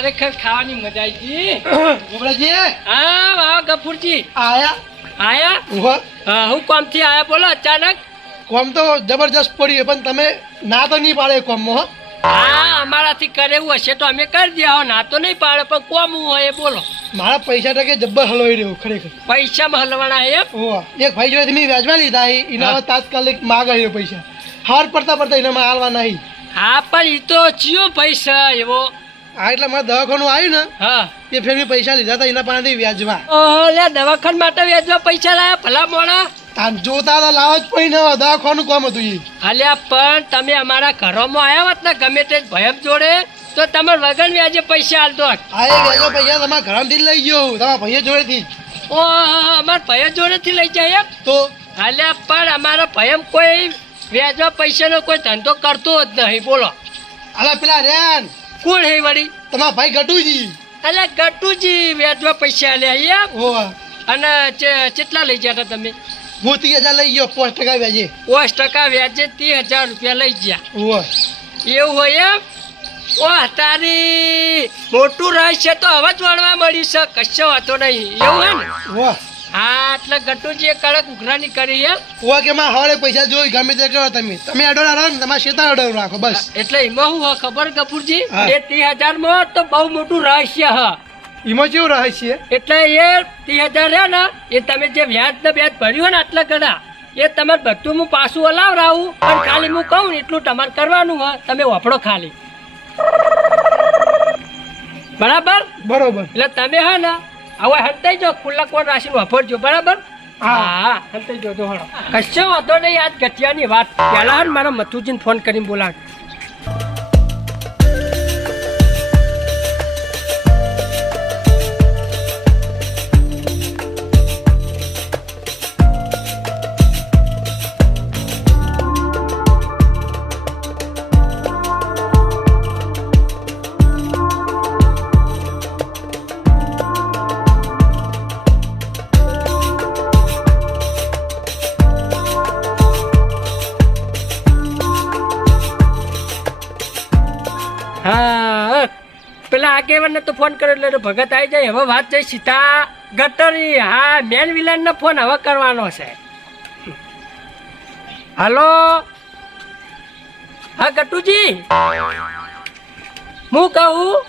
ખરેખર ખાવાની મજા આવી ગઈ ગોબરાજી હા વાહ ગફુરજી. આયા? આયા? હા, હું કોમથી આયા બોલો અચાનક? કોમ તો જબરજસ્ત પડી પણ તમે ના તો નહીં પાડે કોમમાં હો. હા અમારાથી કરે એવું હશે તો અમે કરી દે હો ના તો નહીં પાડે પણ કોમ હું હોય એ બોલો. મારા પૈસા ટકે જબ્બર હલવાઈ રહ્યો ખરેખર. પૈસામાં હલવાના એમ? ઓવા. એક ભાઈ જોડે મેં વ્યાજમાં લીધા. એના તાત્કાલિક માગ આવ્યો પૈસા. હાર પડતા પડતા એનામાં હાલવા નહીં. હા પણ એ તો ચિયો પૈસા એવો. આ એટલે મારે દવાખાનું આવ્યું ને હા. એ ફેર મેં પૈસા લીધા હતા એના પાસેથી વ્યાજમાં. ઓહો લે દવાખાન માટે વ્યાજમાં પૈસા લાયા ભલા મોણા. તાન જોતા હતા લાવા જ પડી ને દવાખાનું કોમ હતું એ અલ્યા પણ તમે અમારા ઘરોમાં આવ્યા હોત ને ગમે તે ભયમ જોડે તો તમે વગર વ્યાજે પૈસા આલતો હોત. આ એ વ્યાજો પૈસા તમારા ઘરમાંથી લઈ ગયો તમારા ભાઈઓ જોડેથી ઓ અમારા ભય જોડેથી લઈ જાય એમ? તો? અલ્યા પણ અમારા ભયમ કોઈ વ્યાજમાં પૈસાનો કોઈ ધંધો કરતો જ નહીં બોલો. અલા પેલા રેન કોણ હે વળી તમારા ભાઈ ગટુજી. અલે ગટુજી વ્યાજમાં પૈસા લે એમ? હો અને કેટલા લઈ ગયા તમે? હું ત્રીસ હજાર લઈ ગયો પાંચ ટકા વ્યાજે. પાંચ ટકા વ્યાજે ત્રીસ હજાર રૂપિયા લઈ ગયા. ઓવા એવું હોય એમ? ઓ તારી મોટું રહસ્ય તો હવે જ વળવા મળ્યું છે. કશો વાતો નહીં. એવું હે ને? ઓવા હા એટલે ગટુજીએ કડક ઉઘરાણી કરી એમ. ઓવા કે મારા હવારે પૈસા જોઈ ગમે તે કરો તમે. તમે અડો રાખો ને તમારા શેતા અડો રાખો બસ. એટલે એમાં હું ખબર કપૂરજી એ ત્રીસ હજારમાં તો બહુ મોટું રહસ્ય હા. એમાં કેવું રહસ્ય? એટલે એ ત્રીસ હજાર રહ્યા ને એ તમે જે વ્યાજ ને વ્યાજ ભર્યું ને આટલા ગણા એ તમારે બધું હું પાછું હલાવરાવું પણ ખાલી હું કહું ને એટલું તમારે કરવાનું હોય તમે વાપરો ખાલી. બરાબર? બરોબર. એટલે તમે હા ને હવે હંતાઈ જો ખુલ્લા કોણ રાશિ વાપરજો બરાબર? હા. હંતાઈ જો તો હળો કશો વાંધો નહીં આજ ગઠિયાની વાત. પહેલા મારા મથુજીને ફોન કરીને બોલાવ. આગેવાનને તો ફોન કર્યો એટલે ભગત આવી જાય. હવે વાત જઈ સીધા ગટરી. હા મેન વિલનને ફોન હવે કરવાનો છે. હલો? હા, ગટુજી? હું કહું,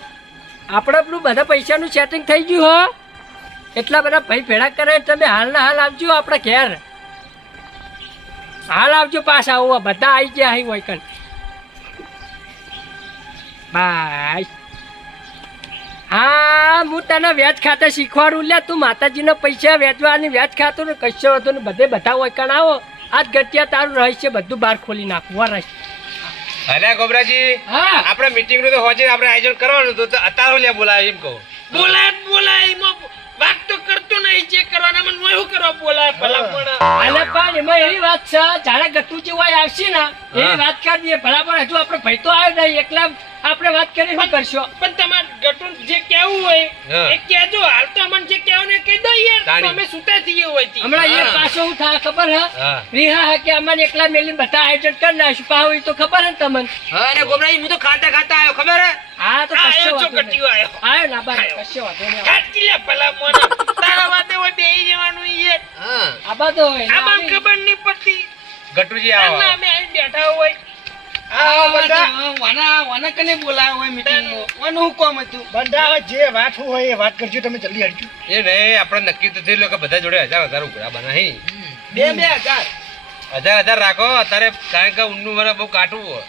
આપણે પેલું બધા પૈસાનું સેટિંગ થઈ ગયું હો. એટલા બધા ભાઈ ભેળા કરે તમે હાલના હાલ આવજો આપણે ઘેર. હાલ આવજો પાછા. આવું બધા આવી ગયા હોય કણ બાય. હા હું તને વ્યાજ ખાતે શીખવાડું. લે તું માતાજીના પૈસા વ્યાજવાની વ્યાજ ખાતું ને કશો હતો ને બધે બધા હોય કણ આવો. આજ ગટિયા તારું રહસ્ય બધું બહાર ખોલી નાખું. વા રહસ્ય. અરે ગોબરાજી હા. આપણે મીટિંગનું તો હોજે આપણે આયોજન કરવાનું હતું તો અત્યારે લે બોલાય એમ કહું. બોલાય બોલાય એમાં વાત તો કરતો નહીં જે કરવાના મને હું કરવા બોલાય ભલા પણ અલે પણ એમાં એવી વાત છે જાણે ગટુજી હોય આવશે ને એવી વાત કરી દઈએ. ભલા પણ હજુ આપણે ભાઈ તો આવ્યો નહીં એકલા આપણે વાત કરી શું કરશો? પણ તમારે ગટું જે કેવું હોય એ કેજો હાલ તો અમને જે કેવું ને કહી દો યાર તો અમે સુતા થઈએ હોયથી. હમણાં એ પાછો હું થાય ખબર હે? હા. રીહા હે કે અમને એકલા મેલી બધા આયોજન કરી નાખ્યું. પાવ તો ખબર હે ને તમને? હા અને હું તો ખાતા ખાતા આવ્યો ખબર હે? હા તો કશો આયો વાંધો નહીં. આયો ના બા આયો. કશો વાંધો નહીં. કાટકી લે ભલા મોના. તારા વાતે બેહી જવાનું યાર. હા. આ હોય આ ખબર નહીં પડતી. ગટુજી આવો. તારના અમે અહીં બેઠા હોય. આવો બધા. વાનું હુકમ હતું? બધા જે વાત હોય એ વાત કરજો તમે જલ્દી હટજો એ નહીં આપણે નક્કી તો થયેલું કે બધા જોડે હજાર હજાર ઉઘરા બનાવી બે બે હજાર. હજાર હજાર રાખો અત્યારે કારણ કે ઊંડું મને બહુ કાઢવું હોય.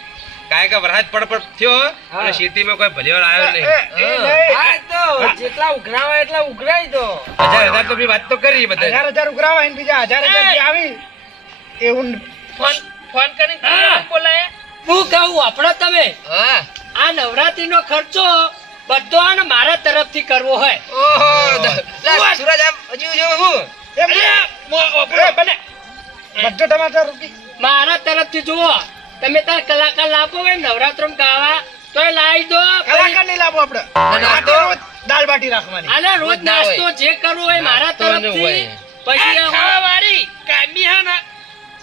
કારણ કે વરસાદ પડ પડ થયો અને ખેતીમાં કોઈ ભલીવાર આવ્યો નહીં. તો જેટલા ઉઘરાવા એટલા ઉઘરાય તો. હજાર હજાર તો વાત તો કરી બધા હજાર હજાર ઉઘરાવા ને બીજા હજાર હજાર આવી એવું ફોન ફોન કરી બોલાય. હું કહું આપણો તમે હા. આ નવરાત્રીનો ખર્ચો બધો આને ને મારા તરફથી કરવો હોય. ઓહો સુરજ આમ હજી જો હું. બધો ટમાટર રૂપી મારા તરફથી જુઓ. તમે તાર કલાકાર લાવો હોય નવરાત્રી ગાવા એ લાવી દો કલાકાર નહીં લાવો આપણે. દાળ બાટી રાખવાની. અને રોજ નાસ્તો જે કરવો હોય મારા તરફથી હોય. પછી આ ખાવા કામી હા ના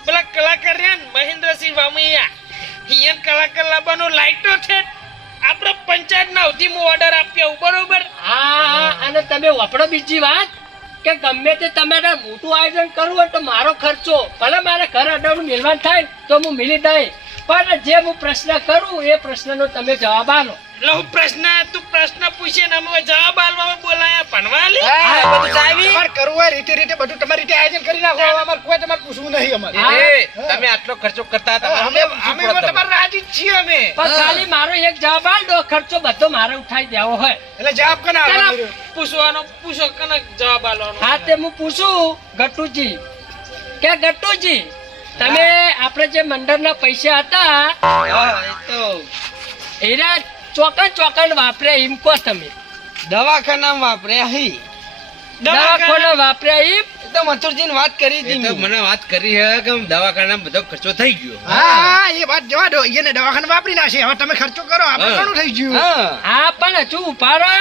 પેલા કલાકાર રહ્યા ને મહેન્દ્રસિંહ વામૈયા. હિયન કલાકાર લાવવાનો લાઈટો છે. આપણે પંચાયત ના સુધી હું ઓર્ડર આપ્યો બરોબર? હા અને તમે વાપરો બીજી વાત કે ગમે તે તમારે મોટું આયોજન કરવું હોય તો મારો ખર્ચો ભલે મારે ઘર અડાડું મેળવાન થાય તો હું મિલી દઈ. પણ જે હું પ્રશ્ન કરું એ પ્રશ્નનો તમે જવાબ આલો. એટલે હું પ્રશ્ન તું પ્રશ્ન પૂછે ને અમે જવાબ આલવા બોલાયા ભણવા લે બધું સાહેબી. તમારે કરવું હોય રીતે રીતે બધું તમારી રીતે આયોજન કરી નાખો. અમારે કોઈ તમારે પૂછવું નહીં અમારે. તમે આટલો ખર્ચો કરતા હતા. અમે અમે તમારે રાજી છીએ અમે. પણ ખાલી મારો એક જવાબ આલ દો ખર્ચો બધો મારે ઉઠાઈ દેવો હોય. એટલે જવાબ કોને આપવાનો પૂછવાનો પૂછો કને જવાબ આલવાનો? હા તે હું પૂછું ગટ્ટુજી કે ગટ્ટુજી તમે આપણે જે મંડળના પૈસા હતા તો. એના ચોકન ચોકન વાપરે એમ કહો તમે. દવાખાના વાપરે હી. દવાખાના વાપરે એમ? તો મથુરજીને વાત કરી હતી તો મને વાત કરી હે કે દવાખાના બધો ખર્ચો થઈ ગયો. હા. એ વાત જવા દો. એને દવાખાના વાપરી નાખે હવે તમે ખર્ચો કરો. આપણે ઘણું થઈ ગયું. હા. પણ હજુ ઊભા રહો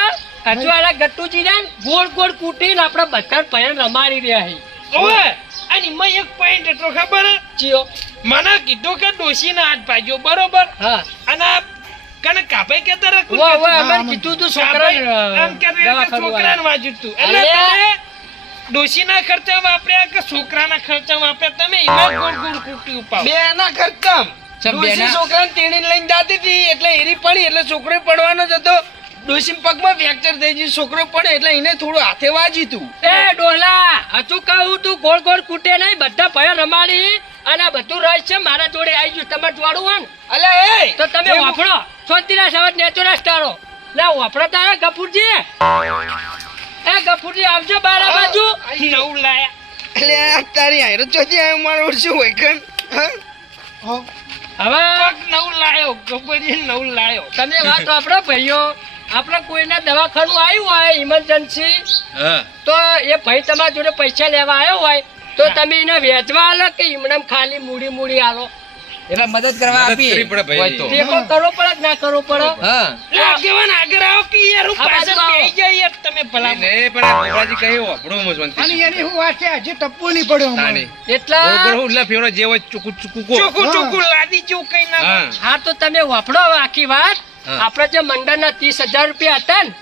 હજુ આલા ગટ્ટુજી ને ગોળ ગોળ કૂટીને આપણે બધા પૈણ રમાડી રહ્યા છે ઓવે અને મેં એક પોઈન્ટ એટલો ખબર? ચિયો. મને કીધું કે ડોશીને હાથ ભાગ્યો બરોબર? હા. અને કને કાપે કે રે વો ઓવે અમારે કીધું તું છોકરા આમ કે છોકરાને વાજ્યું તું. એટલે. તમે ડોશીના ખર્ચા વાપર્યા કે છોકરાના ખર્ચા વાપર્યા? તમે એમાં ગોળ ગોળ કુટી ઉપાવ બે ના ખર્ચા. ડોશી? છોકરાને તેણી લઈને જાતી હતી એટલે એરી પડી એટલે છોકરો પડવાનો જ હતો. ડોશી પગમાં ફ્રેક્ચર થઈ ગયું. છોકરો પડે એટલે એને થોડું હાથે વાજી તું. એ ડોલા હજુ કહું તું ગોળ ગોળ કૂટે નહીં. બધા પૈણ રમાડી અને બધું રસ છે મારા જોડે આવી ગયું. તમારે જોડું હોય ને અલ્યા એ! તો તમે વાપરો. શાંતિના સવાજ નેચોના સ્ટારો લે વાપરો તારા ગફુરજી? એ ગફુરજી આવજો બાર બાજુ. નવું લાયા. અલ્યા તારી આયરો ચોથી આવ્યો મારો શું હોય? હા. હવે નવું લાયો ગફુરજી નવું લાયો. તમે વાત વાપરો ભાઈઓ. આપણે કોઈના દવાખાનું આવ્યું હોય ઇમરજન્સી હા. તો એ ભાઈ તમારા જોડે પૈસા લેવા આવ્યો હોય તો તમે એને વેચવા આલો કે એમને ખાલી મૂડી મૂડી આલો? એટલે મદદ કરવા આપી પડે ભાઈ. તો. કરવો પડે ના કરવો પડે? હા. આગેવાન આગળ આવો કે યાર હું પાછળ બાજુ જાય એક તમે ભલા. ને પણ ગોબરાજી કહે એવું મજવંતી અને એની હું વાત છે? હજી ટપ્પો નહીં પડ્યો અમારે. એટલા બરોબર હું એટલે ફેવરો જે ચુકુ ચુકુ ચુકુ ચોખ્ખું લાદી ચુકઈ ના હા. તો તમે વાપરો આખી વાત. આપણે જે મંડળના ત્રીસ હજાર રૂપિયા હતા ને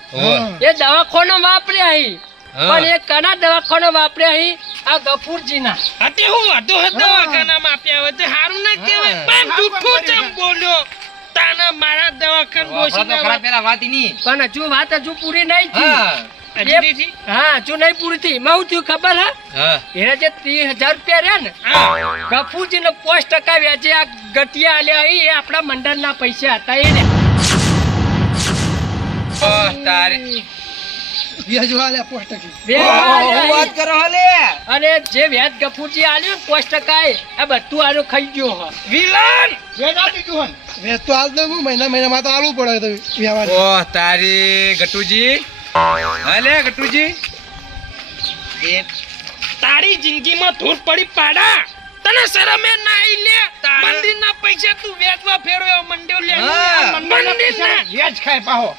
એ દવાખાનો વાપર્યા અહીં. પણ એ કના દવાખાનો વાપર્યા અહીં? આ ગફુરજીના. અતે હું હતો હતો દવાખાનામાં આપ્યા હોય તે સારું ના કહેવાય. પણ જૂઠું ચમ બોલ્યો? તાના મારા દવાખાન તો પેલા વાતની. પણ હજુ વાત હજુ પૂરી નહીં થઈ. હા નહીં પૂરી થઈ એમાં થયું ખબર હા? હા. એના જે ત્રીસ હજાર રૂપિયા રહ્યા ને હા. ને પાંચ ટકા વ્યાજે આ ગટિયા આલ્યા એ આપણા પૈસા હતા અને જે વ્યાજ ગફુજી આલ્યું ને પાંચ ટકા એ આ બધું આનું ખાઈ ગયો હા. વિલન. વ્યાજ તો આજ મહિના મહિનામાં તો આલવું પડે તો તારી ગટુજી. હાલે ગટુજી. એ તારી જિંદગીમાં ધૂર પડી પાડા. તને શરમે ના આઈ લે. મંદિરના પૈસા તું વેચવા ફેરવ્યો મંડ્યો લે મંદિરના? વેચ ખાય પાહો.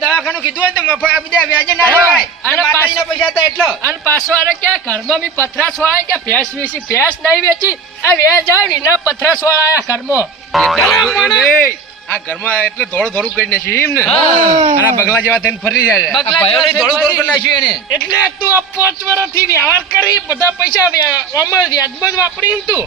દવાખાનું કીધું હોય ને તો મફત આપી દે વ્યાજે ના. લેવાય. અને માતાજીના પૈસા એટલો. અને પાછો અરે કે ઘરમાં બી પથરાસ વાળા કે ભેંસ વેચી ભેંસ નહીં વેચી. આ વેચ આવે ને એના પથરાસ વાળા ઘરમાં. ભલા માણસ. આ ઘરમાં એટલે થોડું ધોળું કરી નાખ્યું એમ ને? અને બગલા જેવા થઈને ફરી જાય છે. ધોળું થોડું કરી નાખ્યું એને. એટલે તું આ પાંચ વર્ષથી વ્યવહાર કરી બધા પૈસા વ્યા- વ્યાજમાં જ વાપરી તું.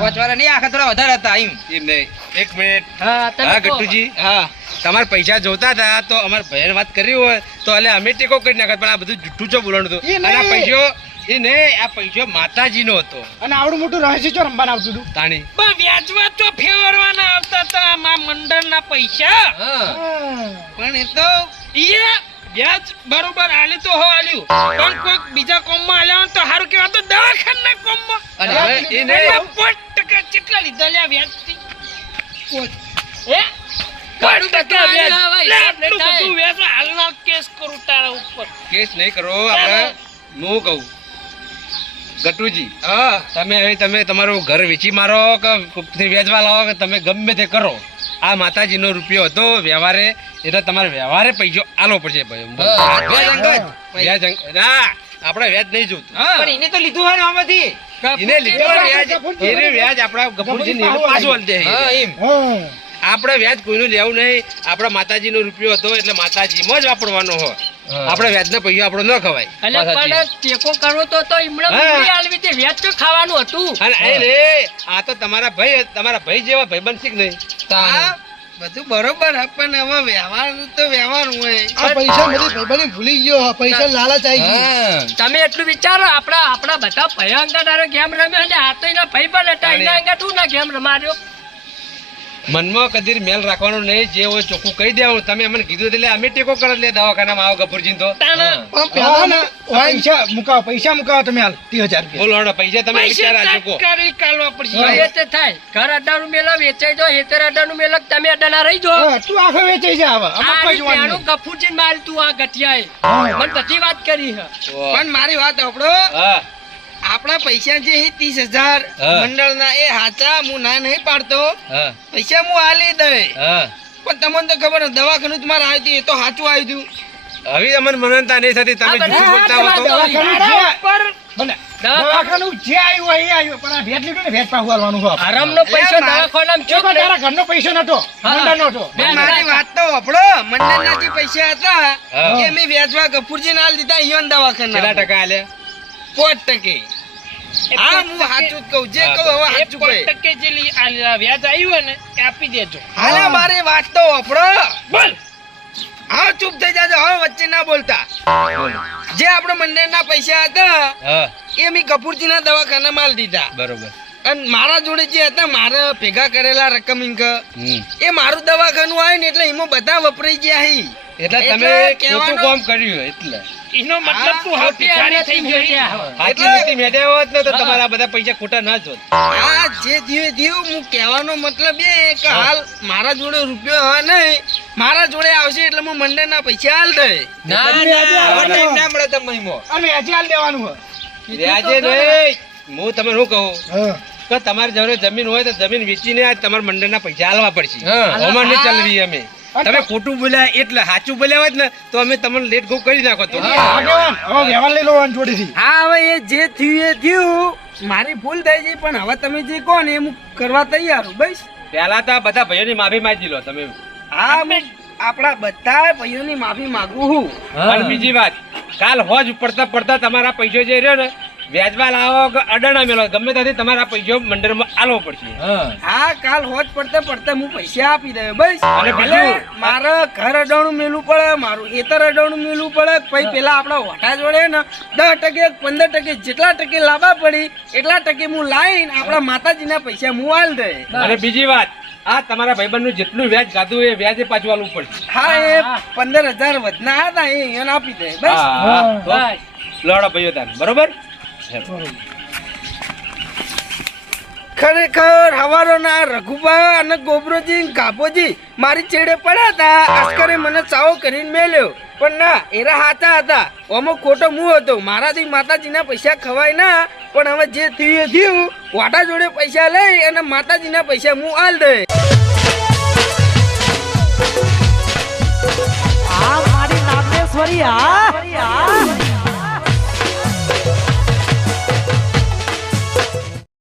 પાંચ વર્ષ નહીં આખા થોડા વધારે હતા એમ. એમ નહીં. એક મિનિટ. હા ગટ્ટુજી હા કહો. ગટુજી હા. તમારે પૈસા જોતા હતા તો અમારે ભાઈને વાત કરી હોય તો એટલે અમે ટેકો કરી નાખત પણ આ બધું જુઠ્ઠું છો બોલવાનું હતું. અને આ પૈસો એ નહીં આ પૈસો માતાજીનો હતો. અને આવડું મોટું રહસ્ય ચો રમવાનું આવતું હતું? તાણી. પણ વ્યાજવા તો ફેરવવાના આવતા હતા આમાં મંડળના પૈસા. પણ એ તો ઈએ વ્યાજ બરોબર આલે તો હો આલ્યું. પણ કોઈક બીજા કોમમાં આલ્યા તો સારું કેવા તો દવાખાના કોમમાં. અને હવે એ પાંચ ટકા કેટલા લીધા લ્યા વ્યાજથી? હે? પાંચ ટકા વ્યાજ. લે. બધું વ્યાજ. હાલના કેસ કરું તારા ઉપર. કેસ નહીં કરો આપણે નો કહું. ગટુજી. હા. તમે હવે તમે તમારું ઘર વેચી મારો કે વેચવા લાવો કે તમે ગમે તે કરો. આ માતાજીનો રૂપિયો હતો વ્યવહારે. એટલે તમારે વ્યવહારે પૈસો આલો પડશે ભાઈ. ના આપણે વ્યાજ નહીં જોતું. પણ એને તો લીધું હોય ને આમાંથી. એને લીધો વ્યાજ. એને વ્યાજ આપણા ગફુરજી ને પાછું આલી દે. હા એમ. હા. આપણે વ્યાજ કોઈનું લેવું નહીં. આપણા માતાજીનો રૂપિયો હતો એટલે માતાજીમાં જ વાપરવાનો હોય. આપણે વ્યાજના પૈયો આપણો ન ખવાય. એટલે પણ ટેકો કરવો તો તો એમણે હા. મૂડી આલવી તે વ્યાજ તો ખાવાનું હતું. અને એ રે આ તો તમારા ભાઈ તમારા ભાઈ જેવા ભાઈ બનશે કે નહીં? બધું બરોબર પણ હવે વ્યવહાર તો વ્યવહાર હોય. આ પૈસા બધી ભાઈ ભૂલી ગયો હા, પૈસા લાલચ આવી ગઈ. તમે એટલું વિચારો આપણા આપણા બધા તારો ગેમ રમ્યો અને આ તો એના ભાઈ પણ હતા એના અંગા તું ના ગેમ રમાડ્યો? મનમાં કદી મેલ રાખવાનું નહીં જે હોય ચોખ્ખું કહી દેવાનું. તમે અમને કીધું એટલે અમે ટેકો કરે લે દવાખાનામાં આવો ગફુરજી તો. પૈસા મુકાવો પૈસા મુકાવો તમે હાલ ત્રીસ હજાર બોલો પૈસા તમે વિચાર તાત્કાલિક કાલવા પડશે. તે થાય. ઘર અડાનું મેલો વેચાઈ જો હેતર અડાનું મેલો તમે અડાના રહી જો. તું આખો વેચાઈ જા હવે અમાર કોઈ જોવાનું. ગફુરજીને મારી તું આ ગઠિયાએ. મને બધી વાત કરી હે. પણ મારી વાત આપણો હા. આપણા પૈસા જે ત્રીસ હજાર મંડળ ના એ હાચા હું ના નહીં પાડતો. પૈસા હું આલી દે. હા. પણ તમને તો ખબર દવાખાનું જ મારે આવ્યું હતું એ તો સાચું આવ્યું હતું. હવે અમને મનનતા નહીં થતી તમે જૂઠું બોલતા હો તો. દવાખાનું જે- ઉપર ભલે, દવાખાનું દવાખાનું જે આવ્યું એ આવ્યું પણ આ ભેટ લીધું ને ભેટ પાછું આલવાનું હોય આરામનો પૈસો દવાખાનામાં જો ચૂક કોઈ નહીં. તારા ઘરનો પૈસો નતો મંડળનો હતો. મારી વાત તો આપણો મંડળના જે પૈસા હતા એ મેં વેચવા ગફુરજી ના દીધા ઈયોન કેટલા ટકા આલ્યા? પોત ટકે. હા હું સાચું કહું જે કહું હવે સાચું કહે. ટકે જેટલી વ્યાજ આવ્યું ને એ આપી દેજો. હાલે મારી વાત તો આપણો બોલ. હા ચૂપ થઈ જાજો હવે વચ્ચે ના બોલતા. જે આપણો મંડળના પૈસા હતા હા. એ મેં કપૂરજીના દવાખાના માલ દીધા. બરોબર. અને મારા જોડે જે હતા મારે ભેગા કરેલા રકમ ઇંક એ મારું દવાખાનું આવે ને એટલે એમાં બધા વપરાઈ ગયા હી. એટલે તમે કેવાનું કામ કર્યું એટલે. એનો મતલબ તું હવે ભિખારી થઈ ગયો મેળ્યા. સાચી નીતિ મેળવ્યા હોત ને તો તમારા બધા પૈસા ખોટા ના જોત આ જે ધીરે ધીરે હું કહેવાનો મતલબ એ કે હાલ મારા જોડે રૂપિયો હોય નહીં મારા જોડે આવશે એટલે હું મંડળના પૈસા હાલ દે. ના ના ના મળે તમને મહિમો. અને હજી હાલ દેવાનું હોય. આજે નહીં. હું તમને શું કહું? તમારે કે તમારી જોડે જમીન હોય તો જમીન વેચીને આ તમારા મંડળના પૈસા હાલવા પડશે. હા. નહીં ચાલવી અમે. તમે ખોટું બોલ્યા એટલે સાચું બોલ્યા હોત ને તો અમે તમને લેટ ગો કરી નાખો તો. વ્યવહાર લઈ લો આની હા હવે એ જે થયું એ થયું. મારી ભૂલ થઈ ગઈ પણ હવે તમે જે કહો ને એ હું કરવા તૈયાર છું. બસ. પેલા તો બધા ભાઈઓની માફી માંગી લો તમે. હા આપણા બધા ભાઈઓની માફી માંગુ છું. અને બીજી વાત કાલ હોજ પડતા પડતા તમારા પૈસો જે રહ્યો ને વ્યાજમાં લાવો કે અડાણા મેળવો ગમે ત્યાંથી તમારા પૈસો મંડળમાં આલવો પડશે. હા. કાલ હોજ પડતે પડતે હું પૈસા આપી દે બસ. અને ભલે મારે ઘર અડાણું મેલું પડે મારું એતર અડાણું મેલું પડે પછી પેલા આપણા વટા જોડે ને દસ ટકે પંદર ટકે જેટલા ટકે લાવવા પડી એટલા ટકે હું લાવીને આપણા માતાજીના પૈસા હું હાલ દે. અને બીજી વાત આ તમારા ભાઈબંધનું જેટલું વ્યાજ ગાધું એ વ્યાજે પાછું આલવું પડશે. હા એ પંદર હજાર વધના હતા એ એને આપી દે બસ. બસ. લડો ભાઈઓ તાર બરોબર? ખરેખર હવારોના રઘુબા અને ગોબરોજી કાપોજી મારી ચેડે પડ્યા હતા. અસ્કરે મને ચાવો કરીને મેલ્યો. પણ ના એરા હાથા હતા. ઓમો ખોટો મું હતો. મારાથી માતાજીના પૈસા ખવાય ના. પણ હવે જે થયું થયું. વાટા જોડે પૈસા લઈ અને માતાજીના પૈસા હું આલ દે. આ મારી નામેશ્વરી આ